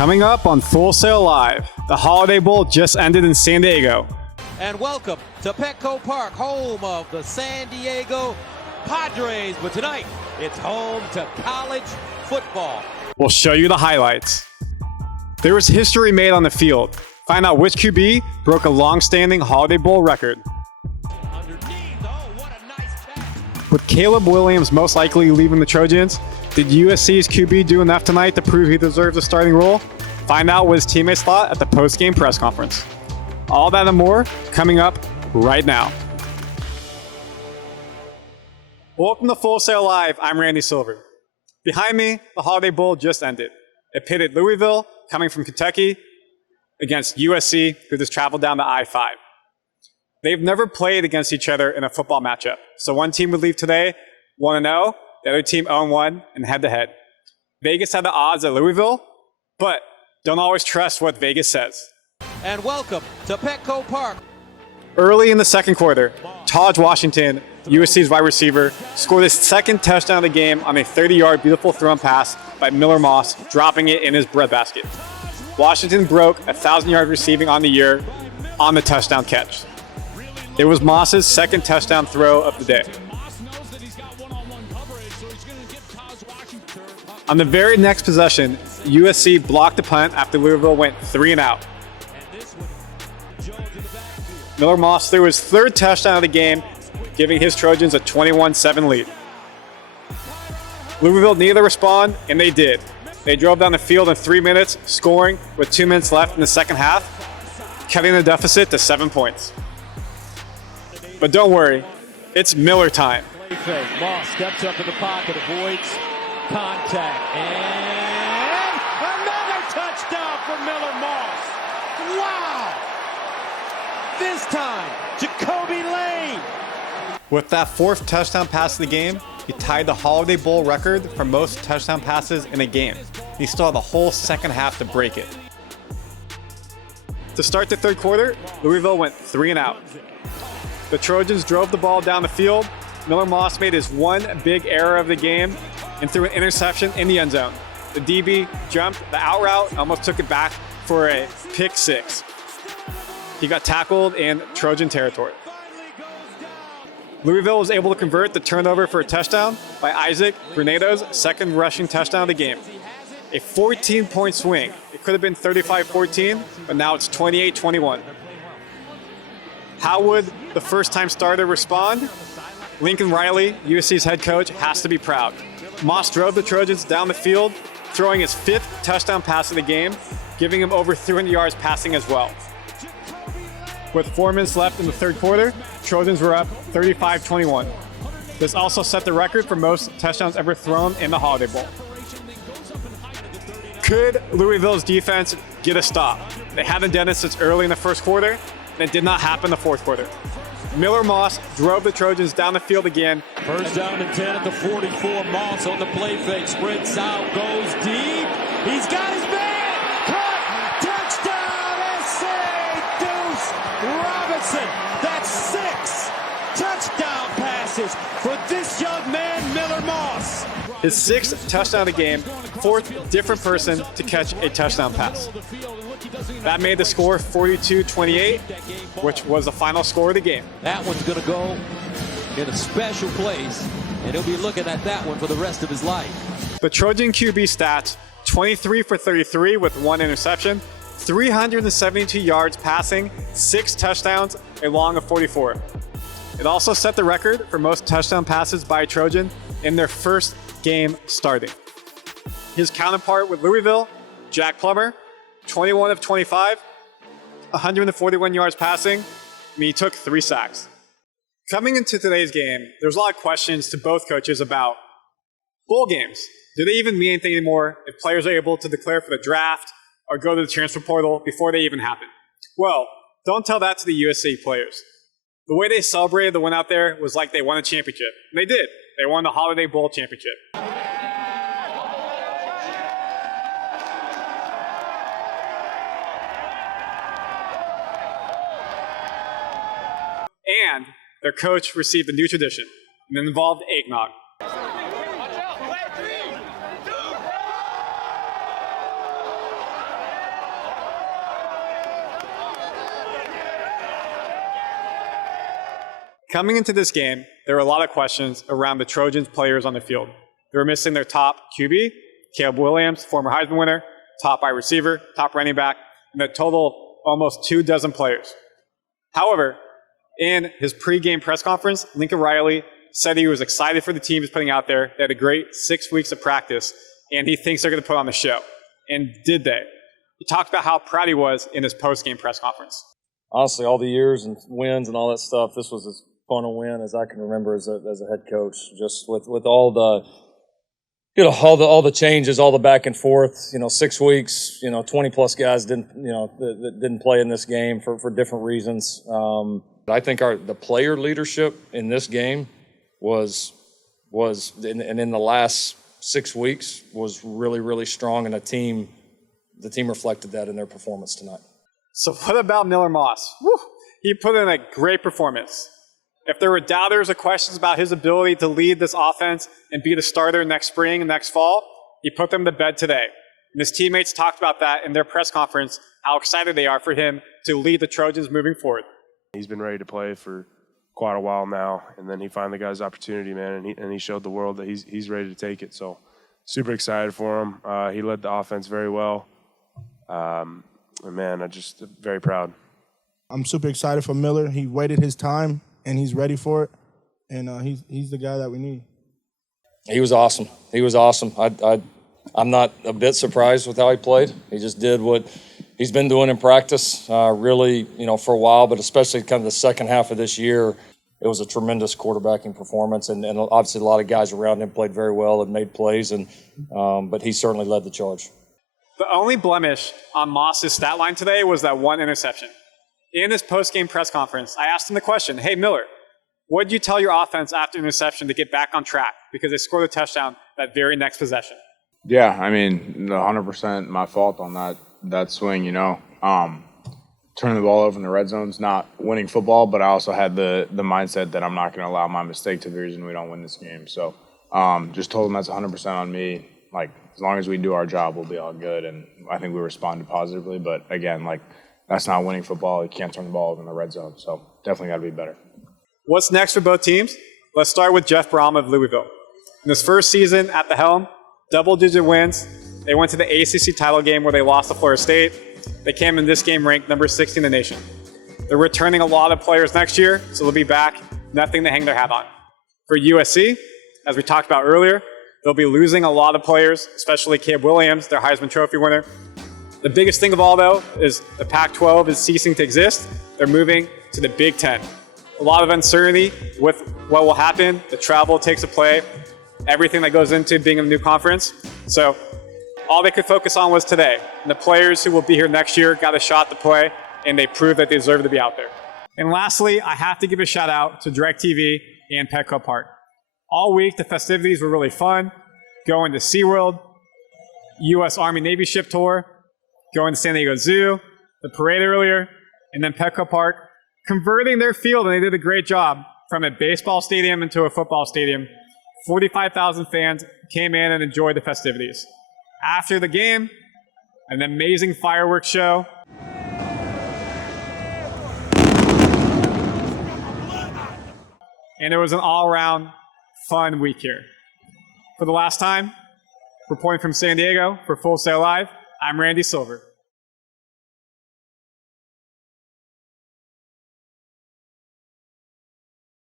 Coming up on Full Sail Live, the Holiday Bowl just ended in San Diego. And welcome to Petco Park, home of the San Diego Padres. But tonight, it's home to college football. We'll show you the highlights. There was history made on the field. Find out which QB broke a long-standing Holiday Bowl record. With Caleb Williams most likely leaving the Trojans, did USC's QB do enough tonight to prove he deserves a starting role? Find out what his teammates thought at the post-game press conference. All that and more coming up right now. Welcome to Full Sail Live. I'm Randy Silver. Behind me, the Holiday Bowl just ended. It pitted Louisville, coming from Kentucky, against USC, who just traveled down to I-5. They've never played against each other in a football matchup. So one team would leave today 1-0, the other team 0-1 and head-to-head. Vegas had the odds at Louisville, but don't always trust what Vegas says. And welcome to Petco Park. Early in the second quarter, Taj Washington, USC's wide receiver, scored his second touchdown of the game on a 30-yard beautiful thrown pass by Miller Moss, dropping it in his breadbasket. Washington broke 1,000-yard receiving on the year on the touchdown catch. It was Moss's second touchdown throw of the day. On the very next possession, USC blocked the punt after Louisville went 3-and-out. Miller Moss threw his third touchdown of the game, giving his Trojans a 21-7 lead. Louisville needed to respond, and they did. They drove down the field in 3 minutes, scoring with 2 minutes left in the second half, cutting the deficit to 7 points. But don't worry, it's Miller time. Moss steps up in the pocket, avoids contact, and another touchdown for Miller Moss. Wow! This time, Jacoby Lane. With that fourth touchdown pass of the game, he tied the Holiday Bowl record for most touchdown passes in a game. He still had the whole second half to break it. To start the third quarter, Louisville went 3-and-out. The Trojans drove the ball down the field. Miller Moss made his one big error of the game and threw an interception in the end zone. The DB jumped the out route, almost took it back for a pick six. He got tackled in Trojan territory. Louisville was able to convert the turnover for a touchdown by Isaac Grenado's second rushing touchdown of the game. A 14-point swing. It could have been 35-14, but now it's 28-21. How would the first-time starter respond? Lincoln Riley, USC's head coach, has to be proud. Moss drove the Trojans down the field, throwing his fifth touchdown pass of the game, giving him over 300 yards passing as well. With 4 minutes left in the third quarter, Trojans were up 35-21. This also set the record for most touchdowns ever thrown in the Holiday Bowl. Could Louisville's defense get a stop? They haven't done it since early in the first quarter, and it did not happen in the fourth quarter. Miller Moss drove the Trojans down the field again. First down and 10 at the 44. Moss on the play fake. Sprints out, goes deep. He's got his man. Caught. Touchdown, S.A. Deuce Robinson. That's 6 touchdown passes for this young man, Miller Moss. His sixth touchdown of the game, fourth different person to catch a touchdown pass. That made the score 42-28, which was the final score of the game. That one's going to go in a special place, and he'll be looking at that one for the rest of his life. The Trojan QB stats, 23 for 33 with 1 interception, 372 yards passing, 6 touchdowns, a long of 44. It also set the record for most touchdown passes by a Trojan in their first game starting. His counterpart with Louisville, Jack Plummer, 21 of 25, 141 yards passing, and he took 3 sacks. Coming into today's game, there's a lot of questions to both coaches about bowl games. Do they even mean anything anymore if players are able to declare for the draft or go to the transfer portal before they even happen? Well, don't tell that to the USC players. The way they celebrated the win out there was like they won a championship. And they did. They won the Holiday Bowl championship. And their coach received a new tradition, and it involved eggnog. Coming into this game, there were a lot of questions around the Trojans players on the field. They were missing their top QB, Caleb Williams, former Heisman winner, top wide receiver, top running back, and a total almost 24 players. However, in his pregame press conference, Lincoln Riley said he was excited for the team he's putting out there. They had a great 6 weeks of practice, and he thinks they're going to put on the show. And did they? He talked about how proud he was in his postgame press conference. Honestly, all the years and wins and all that stuff, this was as fun a win as I can remember as a head coach. Just with all the, all the changes, all the back and forth. 6 weeks. 20 plus guys that didn't play in this game for different reasons. I think the player leadership in this game was in the last 6 weeks was really, really strong, and the team reflected that in their performance tonight. So what about Miller Moss? Woo! He put in a great performance. If there were doubters or questions about his ability to lead this offense and be the starter next spring and next fall, he put them to bed today. And his teammates talked about that in their press conference, how excited they are for him to lead the Trojans moving forward. He's been ready to play for quite a while now, and then he finally got his opportunity, man, and he showed the world that he's ready to take it. So super excited for him. He led the offense very well. And man, I'm just very proud. I'm super excited for Miller. He waited his time, and he's ready for it. And he's the guy that we need. He was awesome. I'm not a bit surprised with how he played. He just did what he's been doing in practice, really, for a while, but especially kind of the second half of this year. It was a tremendous quarterbacking performance, and obviously a lot of guys around him played very well and made plays, but he certainly led the charge. The only blemish on Moss's stat line today was that one interception. In his post-game press conference, I asked him the question, hey, Miller, what did you tell your offense after interception to get back on track? Because they scored a touchdown that very next possession. Yeah, 100% my fault on that swing, turning the ball over in the red zone's not winning football, but I also had the mindset that I'm not going to allow my mistake to be the reason we don't win this game. So just told them that's 100% on me. As long as we do our job, we'll be all good. And I think we responded positively. But again, that's not winning football. You can't turn the ball over in the red zone. So definitely got to be better. What's next for both teams? Let's start with Jeff Brom of Louisville. In his first season at the helm, double-digit wins. They went to the ACC title game where they lost to Florida State. They came in this game ranked number 60 in the nation. They're returning a lot of players next year, so they'll be back. Nothing to hang their hat on. For USC, as we talked about earlier, they'll be losing a lot of players, especially Caleb Williams, their Heisman Trophy winner. The biggest thing of all, though, is the Pac-12 is ceasing to exist. They're moving to the Big Ten. A lot of uncertainty with what will happen. The travel takes a play. Everything that goes into being in a new conference. So all they could focus on was today. And the players who will be here next year got a shot to play, and they proved that they deserve to be out there. And lastly, I have to give a shout out to DirecTV and Petco Park. All week, the festivities were really fun. Going to SeaWorld, U.S. Army Navy ship tour, going to San Diego Zoo, the parade earlier, and then Petco Park, converting their field, and they did a great job, from a baseball stadium into a football stadium. 45,000 fans came in and enjoyed the festivities. After the game, an amazing fireworks show. And it was an all-around fun week here. For the last time, reporting from San Diego for Full Sail Live, I'm Randy Silver.